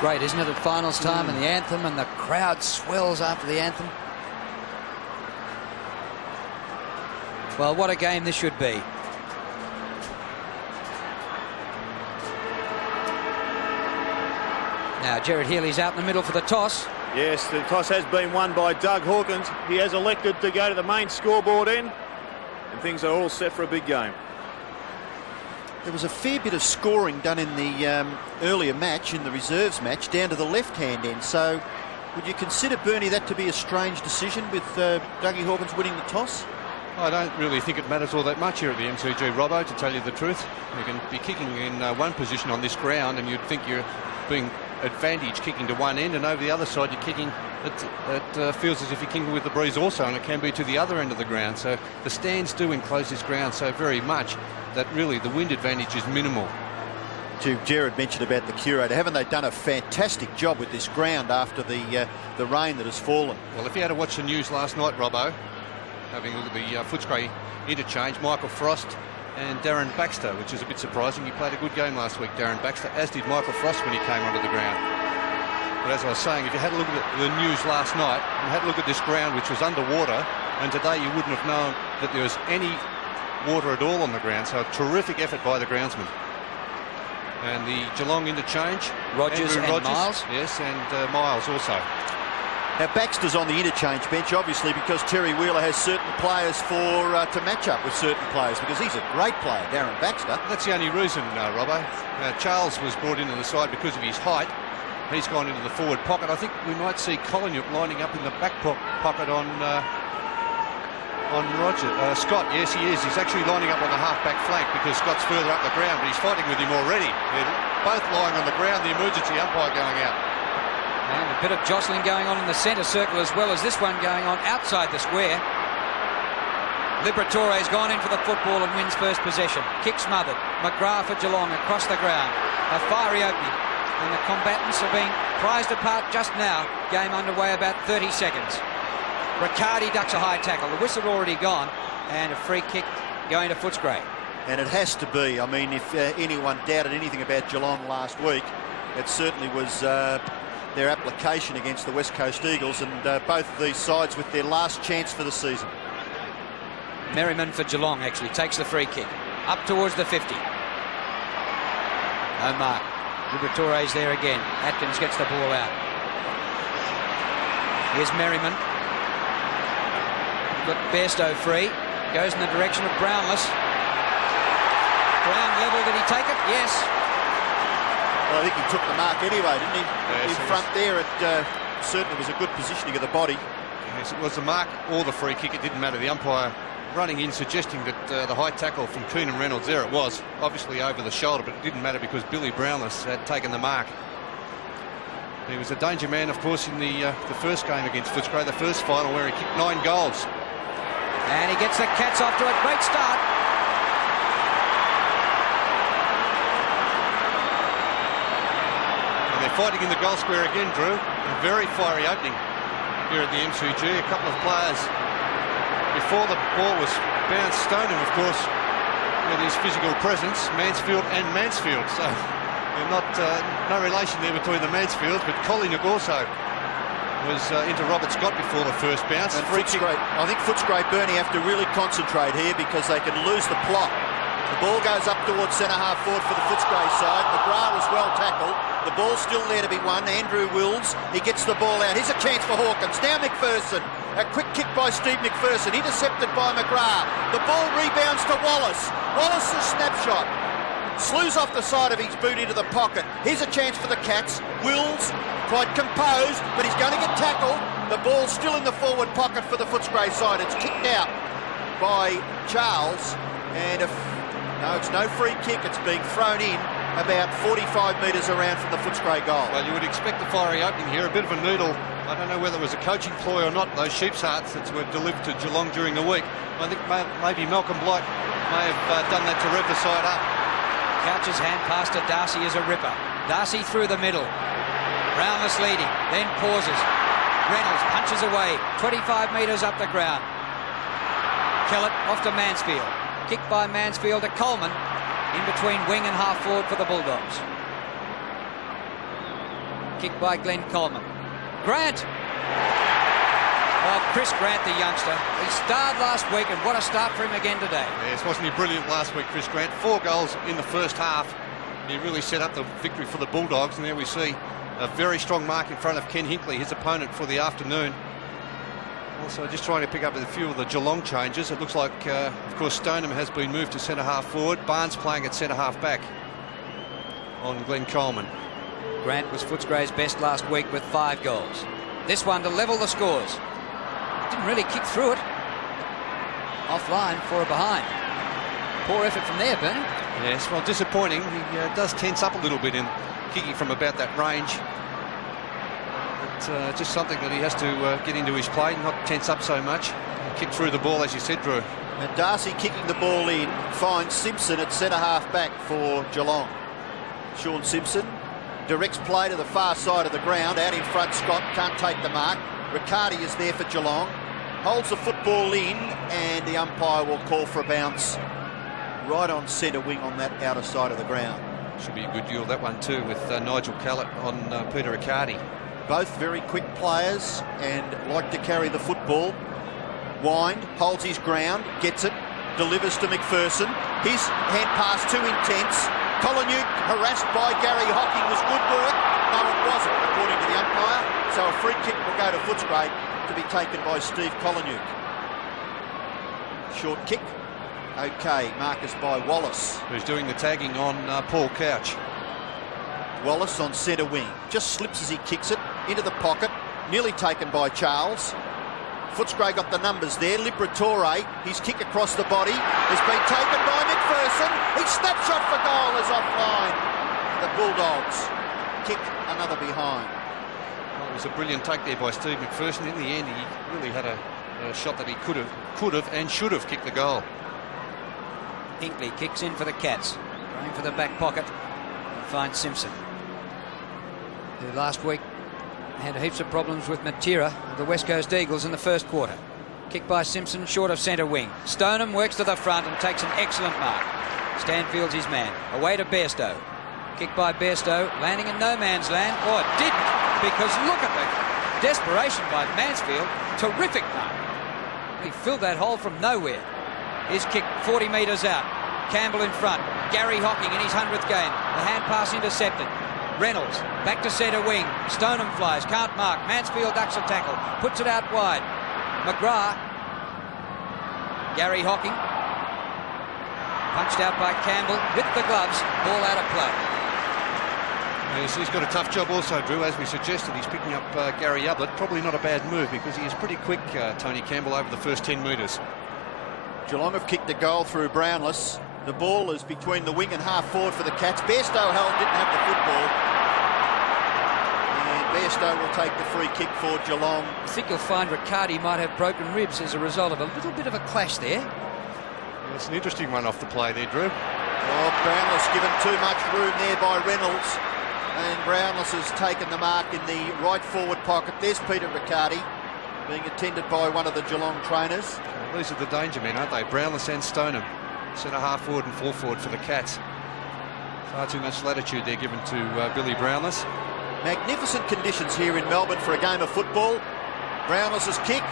Great, isn't it, at finals time and the anthem, and the crowd swells after the anthem. Well, what a game this should be. Now, Jared Healy's out in the middle for the toss. Yes, the toss has been won by Doug Hawkins. He has elected to go to the main scoreboard end, and things are all set for a big game. There was a fair bit of scoring done in the earlier match, in the reserves match, down to the left-hand end. So would you consider, Bernie, that to be a strange decision with Dougie Hawkins winning the toss? I don't really think it matters all that much here at the MCG, Robbo, to tell you the truth. You can be kicking in one position on this ground and you'd think you're being advantaged kicking to one end, and over the other side you're kicking, it feels as if you're kicking with the breeze also, and it can be to the other end of the ground. So the stands do enclose this ground so very much that really the wind advantage is minimal. Jared mentioned about the curator. Haven't they done a fantastic job with this ground after the rain that has fallen? Well, if you had to watch the news last night, Robbo, having a look at the Footscray interchange, Michael Frost and Darren Baxter, which is a bit surprising. He played a good game last week, Darren Baxter, as did Michael Frost when he came onto the ground. But as I was saying, if you had a look at the news last night and had a look at this ground, which was underwater, and today you wouldn't have known that there was any water at all on the ground. So a terrific effort by the groundsman. And the Geelong interchange, Rogers and Miles. Yes, and Miles also. Now, Baxter's on the interchange bench, obviously, because Terry Wheeler has certain players to match up with certain players, because he's a great player, Darren Baxter. That's the only reason, Robbo. Charles was brought into the side because of his height. He's gone into the forward pocket. I think we might see Collingwood lining up in the back pocket on Scott. Yes, he is. He's actually lining up on the half-back flank because Scott's further up the ground, but he's fighting with him already. They're both lying on the ground, the emergency umpire going out. And a bit of jostling going on in the centre circle, as well as this one going on outside the square. Liberatore's gone in for the football and wins first possession. Kick smothered. McGrath for Geelong across the ground. A fiery opening. And the combatants are being prized apart just now. Game underway about 30 seconds. Riccardi ducks a high tackle. The whistle already gone. And a free kick going to Footscray. And it has to be. I mean, if anyone doubted anything about Geelong last week, it certainly was their application against the West Coast Eagles, and both of these sides with their last chance for the season. Merriman for Geelong actually takes the free kick up towards the 50. No mark. Liberatore's there again. Atkins gets the ball out. Here's Merriman. Got Bairstow free. Goes in the direction of Brownless. Ground level, did he take it? Yes. Well, I think he took the mark anyway, didn't he? Yes, in front there, it certainly was a good positioning of the body. Yes, it was the mark or the free kick. It didn't matter. The umpire running in, suggesting that the high tackle from Keenan Reynolds, there it was, obviously over the shoulder, but it didn't matter because Billy Brownless had taken the mark. He was a danger man, of course, in the first game against Footscray, the first final, where he kicked 9 goals. And he gets the Cats off to a great start. They're fighting in the goal square again, Drew. A very fiery opening here at the MCG. A couple of players before the ball was bounced. Stoneham, of course, with his physical presence, Mansfield and Mansfield. So they're not no relation there between the Mansfields, but Collingwood also was into Robert Scott before the first bounce. And Footscray, I think Footscray, Bernie, have to really concentrate here because they can lose the plot. The ball goes up towards centre-half forward for the Footscray side. McGrath was well tackled. The ball's still there to be won. Andrew Wills, he gets the ball out. Here's a chance for Hawkins. Now McPherson. A quick kick by Steve McPherson. Intercepted by McGrath. The ball rebounds to Wallace. Wallace's snapshot. Slews off the side of his boot into the pocket. Here's a chance for the Cats. Wills, quite composed, but he's going to get tackled. The ball's still in the forward pocket for the Footscray side. It's kicked out by Charles. And no, it's no free kick. It's being thrown in about 45 metres around from the Footscray goal. Well, you would expect the fiery opening here, a bit of a noodle. I don't know whether it was a coaching ploy or not, those sheep's hearts that were delivered to Geelong during the week. I think maybe Malcolm Blight may have done that to rev the side up. Couch's hand pass to Darcy is a ripper. Darcy through the middle. Brownless leading, then pauses. Reynolds punches away, 25 metres up the ground. Kellett off to Mansfield. Kick by Mansfield to Coleman. In between wing and half forward for the Bulldogs. kick by Glenn Coleman. Grant. Oh, Chris Grant, the youngster. He starred last week, and what a start for him again today. Yes, wasn't he brilliant last week, Chris Grant? 4 goals in the first half. He really set up the victory for the Bulldogs, and there we see a very strong mark in front of Ken Hinkley, his opponent for the afternoon. Also, just trying to pick up a few of the Geelong changes. It looks like, of course, Stoneham has been moved to centre-half forward. Barnes playing at centre-half back on Glenn Coleman. Grant was Footscray's best last week with 5 goals. This one to level the scores. Didn't really kick through it. Offline for a behind. Poor effort from there, Bernie. Yes, well, disappointing. He does tense up a little bit in kicking from about that range. It's just something that he has to get into his play, not tense up so much. Kick through the ball, as you said, Drew. And Darcy kicking the ball in finds Simpson at centre-half back for Geelong. Sean Simpson directs play to the far side of the ground. Out in front, Scott can't take the mark. Riccardi is there for Geelong. Holds the football in, and the umpire will call for a bounce right on centre wing on that outer side of the ground. Should be a good duel, that one too, with Nigel Callett on Peter Riccardi. Both very quick players and like to carry the football. Wind, holds his ground, gets it, delivers to McPherson. His hand pass too intense. Collinwood harassed by Gary Hocking was good work. No, it wasn't, according to the umpire. So a free kick will go to Footscray to be taken by Steve Collinwood. Short kick. Okay, marcus by Wallace. Who's doing the tagging on Paul Couch. Wallace on centre wing. Just slips as he kicks it into the pocket. Nearly taken by Charles. Footscray got the numbers there. Liberatore, his kick across the body has been taken by McPherson. His snapshot for goal is offline. The Bulldogs kick another behind. Well, it was a brilliant take there by Steve McPherson. In the end, he really had a shot that he could have and should have kicked the goal. Hinkley kicks in for the Cats. Going for the back pocket and finds Simpson, who last week had heaps of problems with Matera of the West Coast Eagles in the first quarter. Kick by Simpson, short of centre wing. Stoneham works to the front and takes an excellent mark. Stanfield's his man. Away to Bairstow. Kick by Bairstow, landing in no man's land. Oh, it didn't, because look at the desperation by Mansfield. Terrific mark. He filled that hole from nowhere. His kick 40 metres out. Campbell in front. Gary Hocking in his 100th game. The hand pass intercepted. Reynolds back to centre wing. Stoneham flies, can't mark. Mansfield ducks a tackle, puts it out wide. McGrath. Gary Hocking. Punched out by Campbell with the gloves. Ball out of play. Yes, he's got a tough job also, Drew. As we suggested, he's picking up Gary Ablett. Probably not a bad move because he is pretty quick, Tony Campbell, over the first 10 metres. Geelong have kicked a goal through Brownless. The ball is between the wing and half forward for the Cats. Bairstow didn't have the football. And Bairstow will take the free kick for Geelong. I think you'll find Riccardi might have broken ribs as a result of a little bit of a clash there. It's an interesting one off the play there, Drew. Oh, Brownless given too much room there by Reynolds. And Brownless has taken the mark in the right forward pocket. There's Peter Riccardi being attended by one of the Geelong trainers. Well, these are the danger men, aren't they? Brownless and Stoneham. Centre half forward and full forward for the Cats. Far too much latitude there given to Billy Brownless. Magnificent conditions here in Melbourne for a game of football. Brownless's kick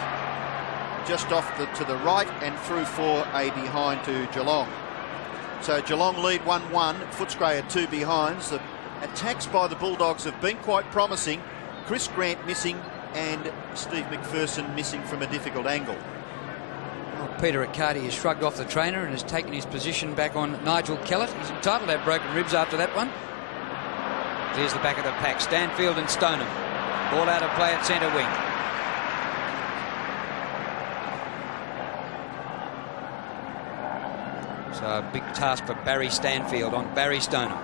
just off to the right and through for a behind to Geelong. So Geelong lead 1-1. Footscray are 2 behinds. The attacks by the Bulldogs have been quite promising. Chris Grant missing and Steve McPherson missing from a difficult angle. Well, Peter Riccardi has shrugged off the trainer and has taken his position back on Nigel Callett. He's entitled to have broken ribs after that one. Here's the back of the pack. Stanfield and Stoneham. Ball out of play at centre wing. So a big task for Barry Stanfield on Barry Stoneham.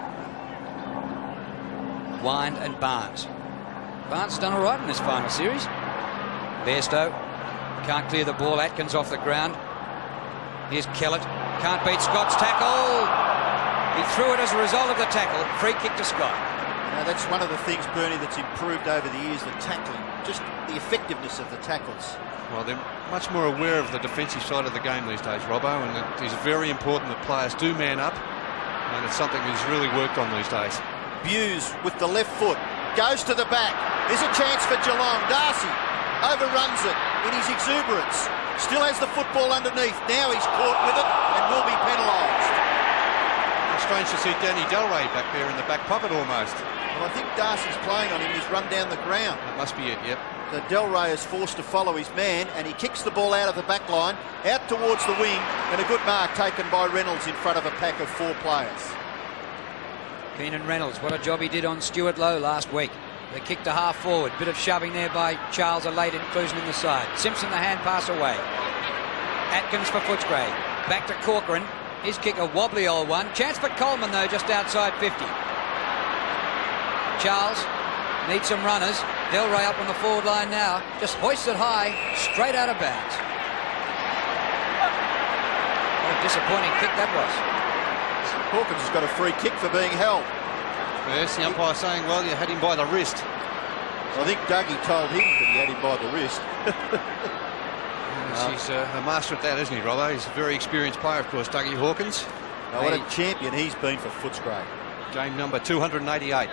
Wind and Barnes. Barnes has done all right in this final series. Bairstow can't clear the ball. Atkins off the ground. Here's Kellett. Can't beat Scott's tackle. He threw it as a result of the tackle. Free kick to Scott. Now that's one of the things, Bernie, that's improved over the years, the tackling. Just the effectiveness of the tackles. Well, they're much more aware of the defensive side of the game these days, Robbo, and it is very important that players do man up, and it's something that's really worked on these days. Buse with the left foot goes to the back. There's a chance for Geelong. Darcy overruns it in his exuberance. Still has the football underneath. Now he's caught with it and will be penalised. Strange to see Danny Delray back there in the back pocket almost. Well, I think Darcy's playing on him. He's run down the ground. That must be it, yep. So Delray is forced to follow his man, and he kicks the ball out of the back line, out towards the wing, and a good mark taken by Reynolds in front of a pack of 4 players. Keenan Reynolds, what a job he did on Stuart Lowe last week. The kick to half forward, bit of shoving there by Charles, a late inclusion in the side. Simpson, the hand pass away. Atkins for Footscray. Back to Corcoran. His kick, a wobbly old one. Chance for Coleman, though, just outside 50. Charles needs some runners. Delray up on the forward line now. Just hoists it high, straight out of bounds. What a disappointing kick that was. Hawkins has got a free kick for being held. Yes, the umpire saying, well, you had him by the wrist. I think Dougie told him that he had him by the wrist. He's a master at that, isn't he, Robbo? He's a very experienced player, of course, Dougie Hawkins. What a champion he's been for Footscray. Game number 288.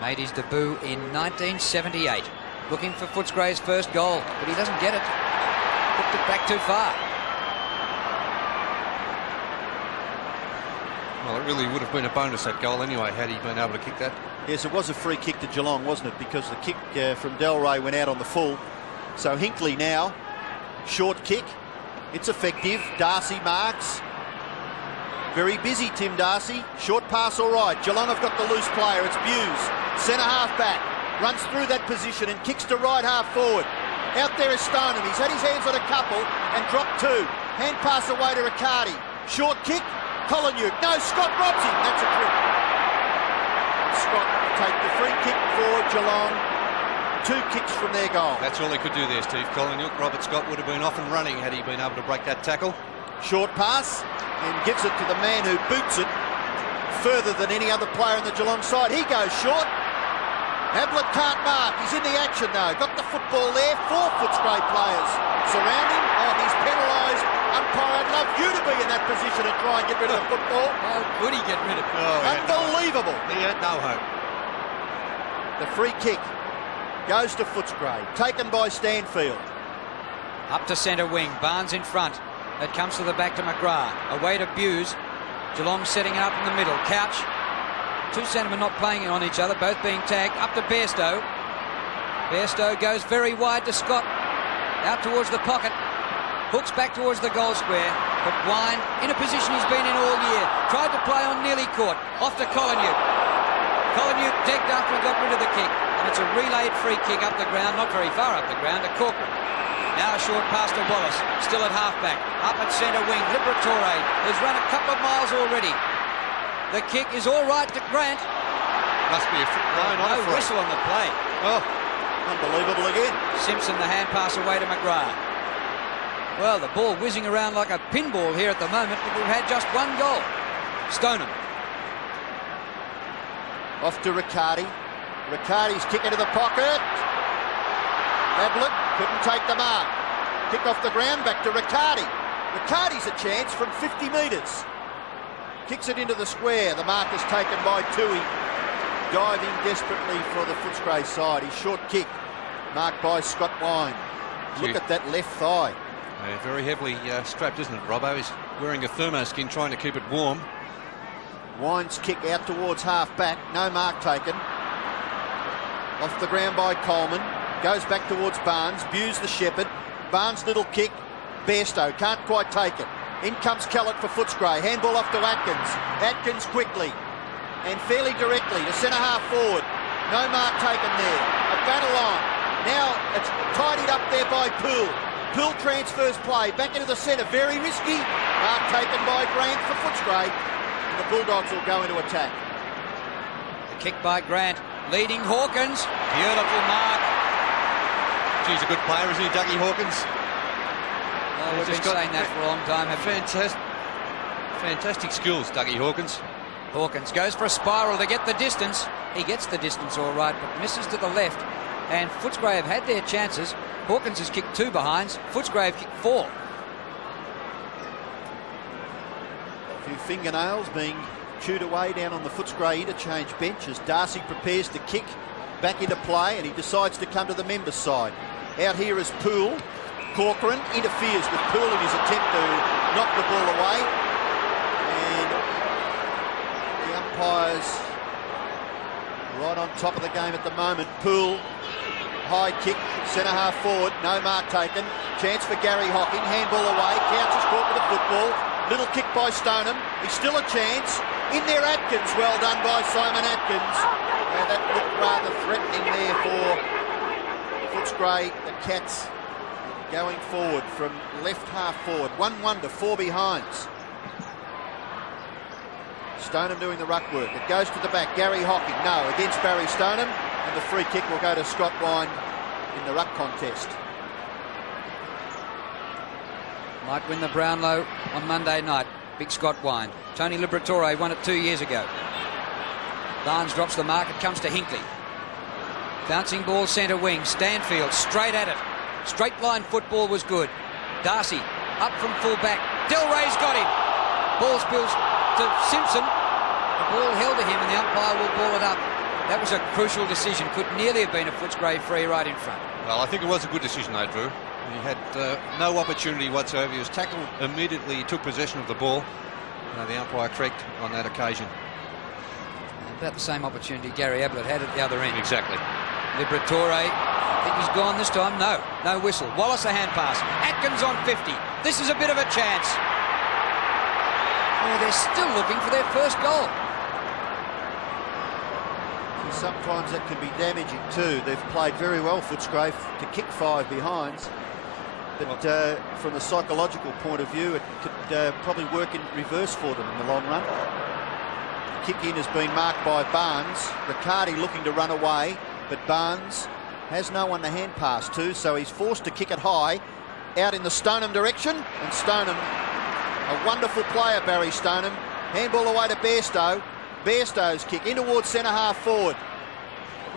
Made his debut in 1978. Looking for Footscray's first goal, but he doesn't get it. Hooked it back too far. Well, it really would have been a bonus, that goal, anyway, had he been able to kick that. Yes, it was a free kick to Geelong, wasn't it? Because the kick from Delray went out on the full. So Hinkley now, short kick. It's effective. Darcy marks. Very busy, Tim Darcy. Short pass all right. Geelong have got the loose player. It's Buse. Centre half back. Runs through that position and kicks to right half forward. Out there is Stoneham. He's had his hands on a couple and dropped 2. Hand pass away to Riccardi. Short kick. Collinwood. No, Scott robs him. That's a trip. Scott will take the free kick for Geelong. 2 kicks from their goal. That's all he could do there, Steve. Collinwood. Robert Scott would have been off and running had he been able to break that tackle. Short pass and gives it to the man who boots it further than any other player in the Geelong side. He goes short. Ablett can't mark. He's in the action though. Got the football there. 4 Footscray players surround him. Oh, he's penalised. Umpire, I'd love you to be in that position and try and get rid of the football. How could he get rid of it? Oh, unbelievable. He had no hope. The free kick goes to Footscray. Taken by Stanfield. Up to centre wing. Barnes in front. It comes to the back to McGrath. Away to Buse. Geelong setting it up in the middle. Couch. 2 centremen not playing on each other, both being tagged. Up to Bairstow. Bairstow goes very wide to Scott. Out towards the pocket. Hooks back towards the goal square. But Wine in a position he's been in all year. Tried to play on, nearly caught. Off to Collinwood. Collinwood decked after he got rid of the kick. And it's a relayed free kick up the ground, not very far up the ground, to Corcoran. Now a short pass to Wallace. Still at half-back. Up at centre wing. Liberatore has run a couple of miles already. The kick is all right to Grant. Must be a No whistle on the play. Oh, Unbelievable again. Simpson, the hand pass away to McGrath. Well, the ball whizzing around like a pinball here at the moment, but we've had just 1 goal. Stoneham. Off to Riccardi. Riccardi's kick into the pocket. Ablett couldn't take the mark. Kick off the ground, back to Riccardi. Riccardi's a chance from 50 metres. Kicks it into the square. The mark is taken by Tui. Diving desperately for the Footscray side. His short kick marked by Scott Wine. Look at that left thigh. yeah, very heavily strapped, isn't it, Robbo? He's wearing a thermoskin, trying to keep it warm. Wine's kick out towards half back. No mark taken. Off the ground by Coleman. Goes back towards Barnes. Buse the shepherd. Barnes' little kick. Bairstow can't quite take it. In comes Kellett for Footscray. Handball off to Atkins. Atkins quickly and fairly directly to centre half forward. No mark taken there. A battle on. Now it's tidied up there by Poole. Poole transfers play back into the centre. Very risky. Mark taken by Grant for Footscray. And the Bulldogs will go into attack. The kick by Grant. Leading Hawkins. Beautiful mark. He's a good player, isn't he, Dougie Hawkins? Oh, we've been saying that for a long time. Fantastic skills, Dougie Hawkins. Hawkins goes for a spiral to get the distance. He gets the distance all right, but misses to the left. And Footscray have had their chances. Hawkins has kicked 2 behinds. Footscray have kicked 4. A few fingernails being chewed away down on the Footscray interchange bench as Darcy prepares to kick back into play, and he decides to come to the members' side. Out here is Poole. Corcoran interferes with Poole in his attempt to knock the ball away. And the umpires right on top of the game at the moment. Poole, high kick, centre-half forward, no mark taken. Chance for Gary Hocking, handball away, counts as caught with the football. Little kick by Stoneham, he's still a chance. In there Atkins, well done by Simon Atkins. Now that looked rather threatening there for Footscray. The Cats going forward from left half forward. 1-1 to 4 behinds. Stoneham doing the ruck work. It goes to the back. Gary Hocking, no, against Barry Stoneham. And the free kick will go to Scott Wine in the ruck contest. Might win the Brownlow on Monday night. Big Scott Wine. Tony Liberatore won it 2 years ago. Barnes drops the mark. It comes to Hinkley. Bouncing ball centre wing. Stanfield straight at it. Straight line football was good. Darcy up from full back. Delray's got him. Ball spills to Simpson. The ball held to him and the umpire will ball it up. That was a crucial decision. Could nearly have been a Footscray free right in front. Well, I think it was a good decision though, Drew. He had no opportunity whatsoever. He was tackled immediately. He took possession of the ball. The umpire correct on that occasion. About the same opportunity Gary Ablett had at the other end. Exactly. Liberatore, I think he's gone this time. No whistle. Wallace a hand pass. Atkins on 50. This is a bit of a chance. Oh, they're still looking for their first goal. Sometimes that can be damaging too. They've played very well, Footscray, to kick 5 behinds. But from a psychological point of view, it could probably work in reverse for them in the long run. The kick in has been marked by Barnes. Riccardi looking to run away, but Barnes has no one to hand pass to, so he's forced to kick it high out in the Stoneham direction. And Stoneham, a wonderful player, Barry Stoneham. Handball away to Bairstow. Bairstow's kick in towards centre-half forward.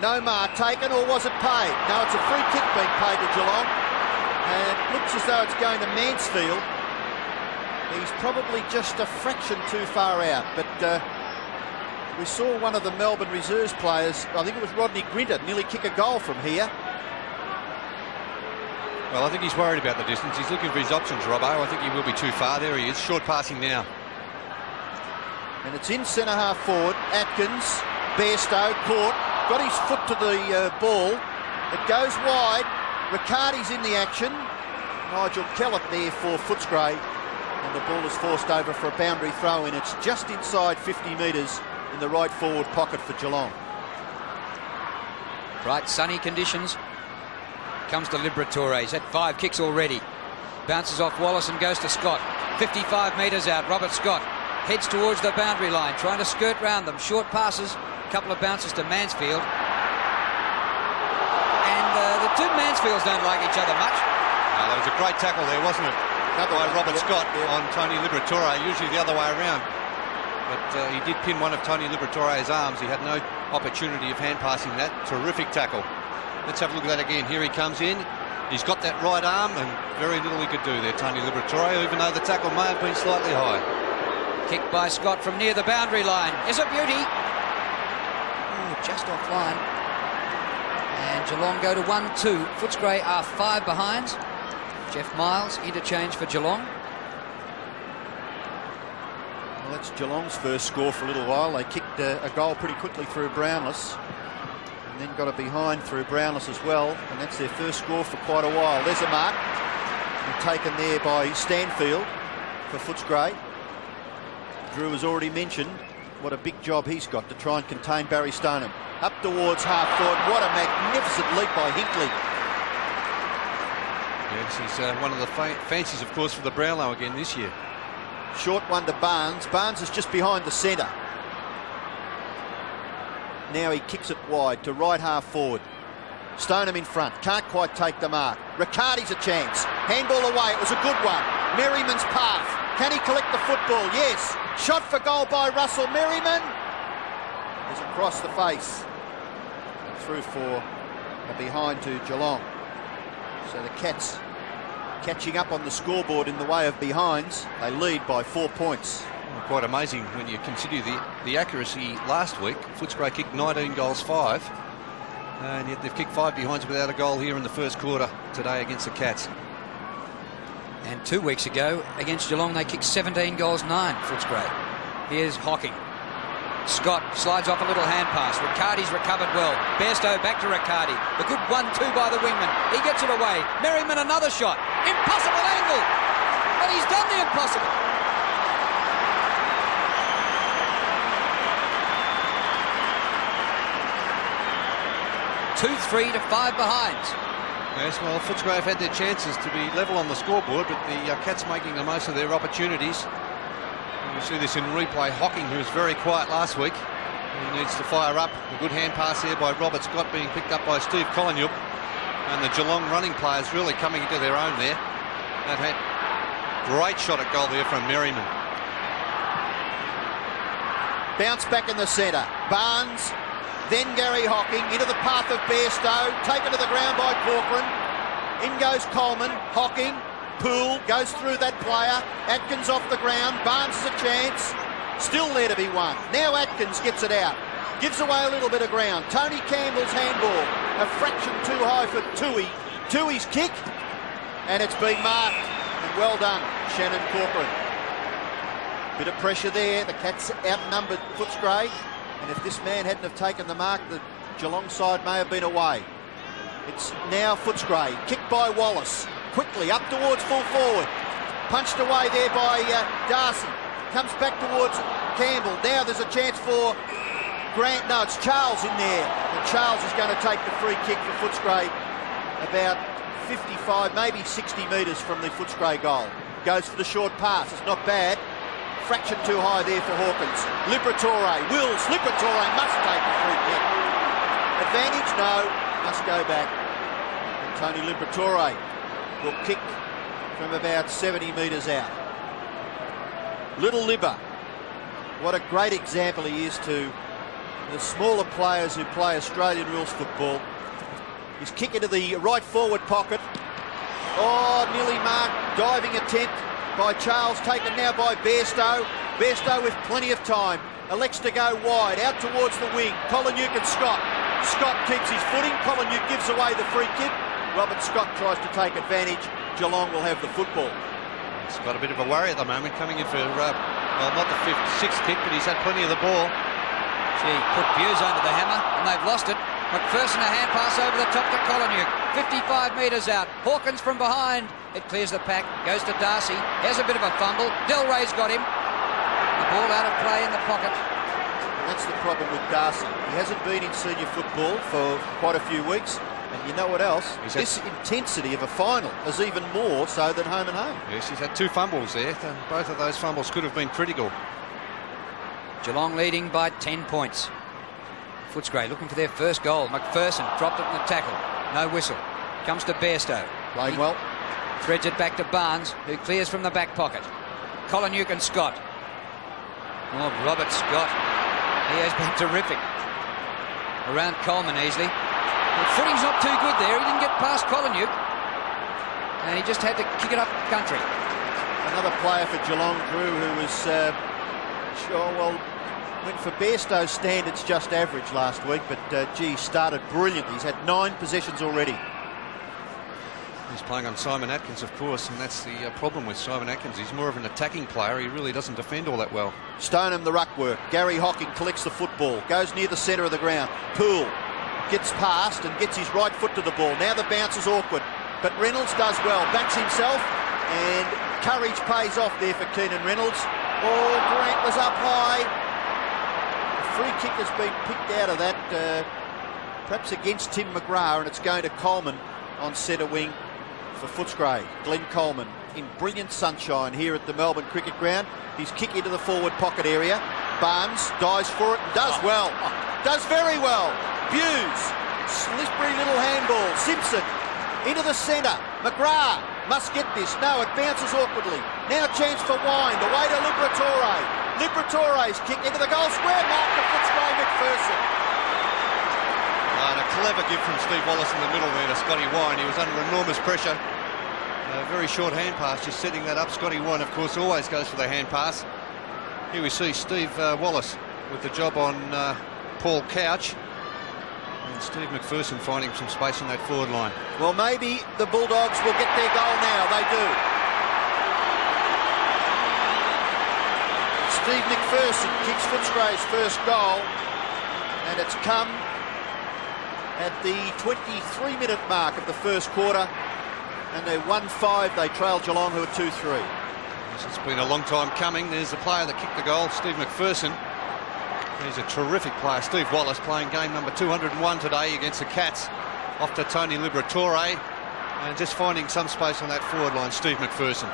No mark taken, or was it paid? No, it's a free kick being paid to Geelong. And it looks as though it's going to Mansfield. He's probably just a fraction too far out. But we saw one of the Melbourne Reserves players, I think it was Rodney Grinter, nearly kick a goal from here. Well, I think he's worried about the distance. He's looking for his options, Robbo. I think he will be too far. There he is, short passing now. And it's in centre-half forward. Atkins, Bairstow, caught, got his foot to the ball. It goes wide. Riccardi's in the action. Nigel Kellett there for Footscray. And the ball is forced over for a boundary throw-in. It's just inside 50 metres in the right forward pocket for Geelong. Bright sunny conditions. Comes to Liberatore. He's had 5 kicks already. Bounces off Wallace and goes to Scott. 55 metres out. Robert Scott heads towards the boundary line, trying to skirt round them. Short passes, a couple of bounces to Mansfield. And the two Mansfields don't like each other much. That was a great tackle there, wasn't it? By Robert Scott on Tony Liberatore, usually the other way around. But he did pin one of Tony Liberatore's arms. He had no opportunity of hand passing that. Terrific tackle. Let's have a look at that again. Here he comes in. He's got that right arm and very little he could do there, Tony Liberatore, even though the tackle may have been slightly high. Kick by Scott from near the boundary line. Is a beauty. Ooh, just offline. And Geelong go to 1-2. Footscray are 5 behind. Jeff Miles, interchange for Geelong. Well, that's Geelong's first score for a little while. They kicked a goal pretty quickly through Brownless. And then got a behind through Brownless as well. And that's their first score for quite a while. There's a mark. Taken there by Stanfield for Footscray. Drew has already mentioned what a big job he's got to try and contain Barry Stoneham. Up towards half forward. What a magnificent leap by Hinkley. Yes, he's one of the fancies, of course, for the Brownlow again this year. Short one to Barnes. Barnes is just behind the centre. Now he kicks it wide to right half forward. Stoneham in front. Can't quite take the mark. Riccardi's a chance. Handball away. It was a good one. Merriman's path. Can he collect the football? Yes. Shot for goal by Russell Merriman. Is across the face. And through for a behind to Geelong. So the Cats catching up on the scoreboard in the way of behinds. They lead by 4 points. Quite amazing when you consider the accuracy last week. Footscray kicked 19 goals 5, and yet they've kicked 5 behinds without a goal here in the first quarter today against the Cats. And 2 weeks ago against Geelong, they kicked 17 goals 9, Footscray. Here's Hocking. Scott slides off a little hand pass. Riccardi's recovered well. Bairstow back to Riccardi. The good 1-2 by the wingman. He gets it away. Merriman another shot. Impossible angle. But he's done the impossible. 2-3 to 5 behinds. Yes, well, Footscray have had their chances to be level on the scoreboard, but the Cats making the most of their opportunities. You see this in replay. Hocking, who was very quiet last week, he needs to fire up. A good hand pass there by Robert Scott, being picked up by Steve Collingwood, and the Geelong running players really coming into their own there. That had great shot at goal there from Merriman. Bounce back in the centre. Barnes, then Gary Hocking into the path of Bairstow, taken to the ground by Corcoran. In goes Coleman. Hocking. Poole goes through that player. Atkins off the ground. Barnes has a chance. Still there to be won. Now Atkins gets it out. Gives away a little bit of ground. Tony Campbell's handball. A fraction too high for Toohey. Toohey's kick. And it's been marked. And well done, Shannon Corcoran. Bit of pressure there. The Cats outnumbered Footscray. And if this man hadn't have taken the mark, the Geelong side may have been away. It's now Footscray. Kicked by Wallace. Quickly up towards full forward. Punched away there by Darcy. Comes back towards Campbell. Now there's a chance for Grant. No, it's Charles in there. And Charles is going to take the free kick for Footscray about 55, maybe 60 metres from the Footscray goal. Goes for the short pass. It's not bad. Fraction too high there for Hawkins. Liberatore. Wills. Liberatore must take the free kick. Advantage? No. Must go back. And Tony Liberatore will kick from about 70 metres out. Little Libber. What a great example he is to the smaller players who play Australian rules football. His kick into the right forward pocket. Oh, nearly marked. Diving attempt by Charles, taken now by Bairstow. Bairstow with plenty of time. Elects to go wide, out towards the wing. Collingwood and Scott. Scott keeps his footing. Collingwood gives away the free kick. Robert Scott tries to take advantage. Geelong will have the football. He's got a bit of a worry at the moment, coming in for, well, not the 5th, 6th kick, but he's had plenty of the ball. Gee, put Buse under the hammer, and they've lost it. McPherson a hand pass over the top to Collingwood. 55 metres out. Hawkins from behind. It clears the pack. Goes to Darcy. Has a bit of a fumble. Delray's got him. The ball out of play in the pocket. That's the problem with Darcy. He hasn't been in senior football for quite a few weeks. And you know what else? This intensity of a final is even more so than home and home. Yes, he's had 2 fumbles there. Both of those fumbles could have been critical. Geelong leading by 10 points. Footscray looking for their first goal. McPherson dropped it in the tackle. No whistle. Comes to Bairstow. Playing well. Threads it back to Barnes, who clears from the back pocket. Collingwood and Scott. Oh, Robert Scott. He has been terrific. Around Coleman easily. The footing's not too good there. He didn't get past Collingwood. And he just had to kick it up country. Another player for Geelong, Drew, who was, went for Bairstow's standards just average last week, but gee, started brilliantly. He's had 9 possessions already. He's playing on Simon Atkins, of course, and that's the problem with Simon Atkins. He's more of an attacking player. He really doesn't defend all that well. Stoneham the ruck work. Gary Hocking collects the football, goes near the centre of the ground. Poole gets past and gets his right foot to the ball. Now the bounce is awkward, but Reynolds does well. Backs himself, and courage pays off there for Keenan Reynolds. Oh, Grant was up high. The free kick has been picked out of that, perhaps against Tim McGrath, and it's going to Coleman on centre wing for Footscray. Glenn Coleman in brilliant sunshine here at the Melbourne Cricket Ground. His kick into the forward pocket area. Barnes dives for it and does well. Does very well. Buse, slippery little handball. Simpson into the centre. McGrath must get this. No, it bounces awkwardly. Now chance for Wind. Away to Liberatore. Liberatore's kick into the goal square. Mark to Footscray McPherson. And a clever give from Steve Wallace in the middle there to Scotty Wine. He was under enormous pressure. A very short hand pass, just setting that up. Scotty Wine, of course, always goes for the hand pass. Here we see Steve Wallace with the job on Paul Couch. And Steve McPherson finding some space in that forward line. Well, maybe the Bulldogs will get their goal now. They do. Steve McPherson kicks Footscray's first goal, and it's come at the 23-minute mark of the first quarter, and they're 1-5. They trail Geelong, who are 2-3. It's been a long time coming. There's the player that kicked the goal, Steve McPherson. He's a terrific player. Steve Wallace playing game number 201 today against the Cats, off to Tony Liberatore, and just finding some space on that forward line, Steve McPherson.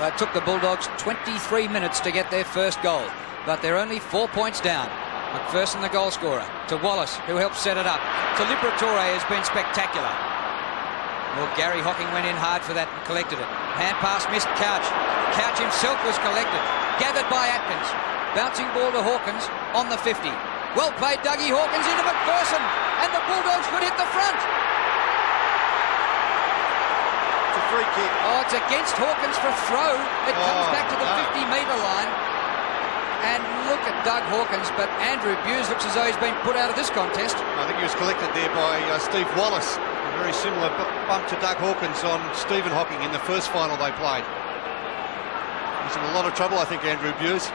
Well, it took the Bulldogs 23 minutes to get their first goal, but they're only 4 points down. McPherson, the goal scorer, to Wallace, who helped set it up. To Liberatore has been spectacular. Well, Gary Hocking went in hard for that and collected it. Hand pass missed Couch. Couch himself was collected. Gathered by Atkins. Bouncing ball to Hawkins on the 50. Well played, Dougie Hawkins into McPherson. And the Bulldogs could hit the front. It's a free kick. Oh, it's against Hawkins for throw. It comes back to the 50-metre line. And look at Doug Hawkins, but Andrew Buse looks as though he's been put out of this contest. I think he was collected there by Steve Wallace. A very similar bump to Doug Hawkins on Stephen Hocking in the first final they played. He's in a lot of trouble, I think, Andrew Buse.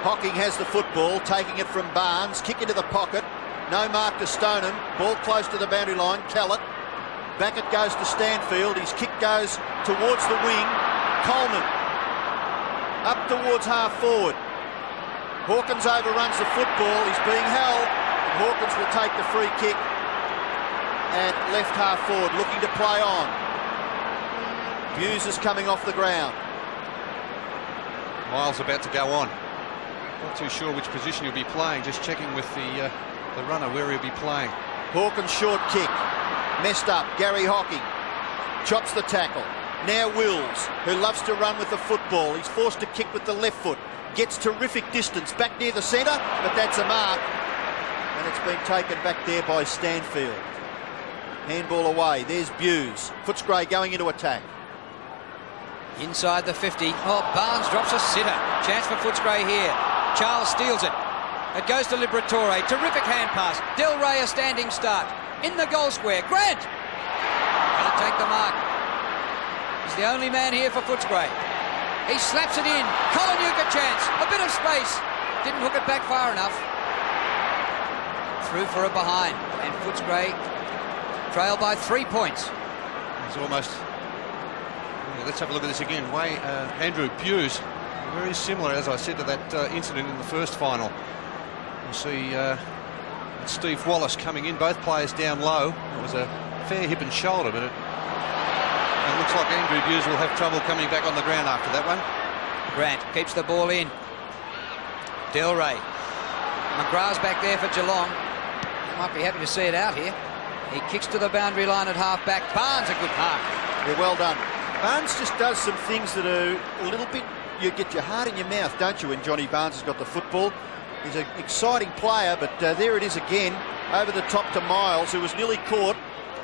Hocking has the football, taking it from Barnes, kick into the pocket. No mark to Stoneham. Ball close to the boundary line. Kellett. Back it goes to Stanfield. His kick goes towards the wing. Coleman. Up towards half forward. Hawkins overruns the football. He's being held. And Hawkins will take the free kick at left half forward, looking to play on. Buse is coming off the ground. Miles about to go on. Not too sure which position he'll be playing. Just checking with the runner where he'll be playing. Hawkins' short kick. Messed up. Gary Hocking chops the tackle. Now Wills, who loves to run with the football. He's forced to kick with the left foot. Gets terrific distance back near the centre, but that's a mark. And it's been taken back there by Stanfield. Handball away. There's Buse. Footscray going into attack. Inside the 50. Oh, Barnes drops a sitter. Chance for Footscray here. Charles steals it. It goes to Liberatore. Terrific hand pass. Del Rey a standing start. In the goal square. Grant! Can't take the mark. He's the only man here for Footscray. He slaps it in. Kolonyuk a chance. A bit of space. Didn't hook it back far enough. Through for a behind. And Footscray trail by 3 points. He's almost... Let's have a look at this again. Andrew Buse, very similar, as I said, to that incident in the first final. You see Steve Wallace coming in, both players down low. It was a fair hip and shoulder, but it looks like Andrew Buse will have trouble coming back on the ground after that one. Grant keeps the ball in. Del Rey. McGrath's back there for Geelong. Might be happy to see it out here. He kicks to the boundary line at half-back. Barnes, a good mark. Yeah, well done. Barnes just does some things that are a little bit... You get your heart in your mouth, don't you, when Johnny Barnes has got the football. He's an exciting player, but there it is again, over the top to Miles, who was nearly caught.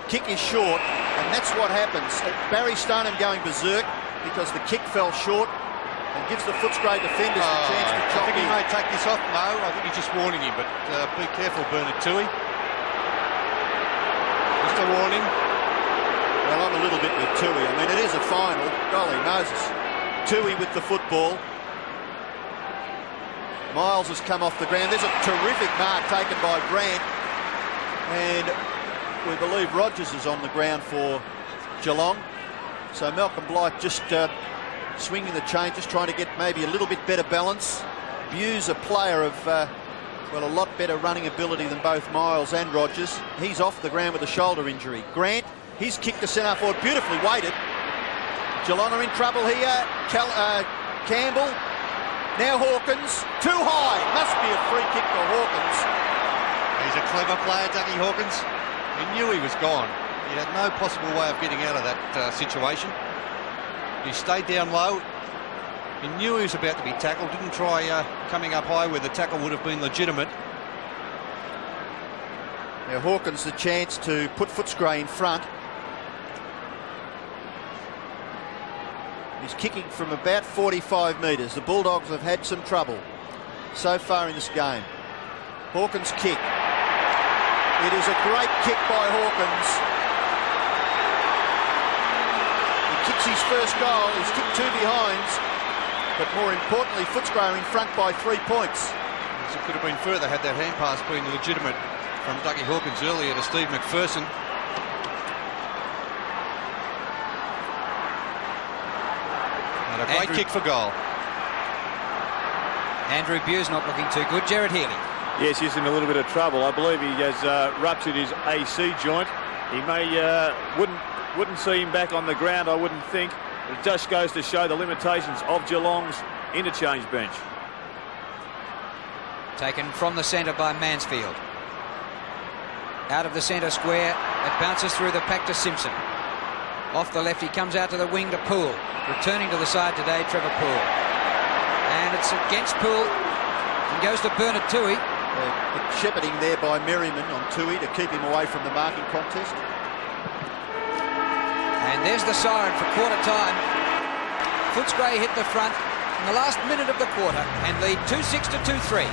Kick is short, and that's what happens. Barry Stoneham going berserk because the kick fell short and gives the Footscray defenders a chance to chop I think in. he may take this off. No, I think he's just warning him, but be careful, Bernard Toohey. Just a warning. Well, I'm a little bit with Toohey. I mean, it is a final. Golly Moses. Toohey with the football. Miles has come off the ground. There's a terrific mark taken by Grant. And we believe Rogers is on the ground for Geelong. So Malcolm Blight just swinging the chain, just trying to get maybe a little bit better balance. Buse, a player of, well, a lot better running ability than both Miles and Rogers. He's off the ground with a shoulder injury. Grant, his kick to centre forward, beautifully weighted. Geelong are in trouble here. Campbell. Now Hawkins. Too high. Must be a free kick for Hawkins. He's a clever player, Dougie Hawkins. He knew he was gone. He had no possible way of getting out of that situation. He stayed down low. He knew he was about to be tackled. Didn't try coming up high where the tackle would have been legitimate. Now Hawkins the chance to put Footscray in front. He's kicking from about 45 metres. The Bulldogs have had some trouble so far in this game. Hawkins' kick. It is a great kick by Hawkins. He kicks his first goal. He's kicked 2 behinds. But more importantly, Footscray are in front by 3 points. It could have been further had that hand pass been legitimate from Dougie Hawkins earlier to Steve McPherson. And a great kick for goal. Andrew Bew's not looking too good. Gerard Healy. Yes, he's in a little bit of trouble. I believe he has ruptured his AC joint. He may wouldn't see him back on the ground, I wouldn't think. It just goes to show the limitations of Geelong's interchange bench. Taken from the centre by Mansfield. Out of the centre square, it bounces through the pack to Simpson. Off the left, he comes out to the wing to Poole. Returning to the side today, Trevor Poole. And it's against Poole. And goes to Bernard Toohey. Shepherding there by Merriman on Toohey to keep him away from the marking contest. And there's the siren for quarter time. Footscray hit the front in the last minute of the quarter and lead 2-6 to 2-3.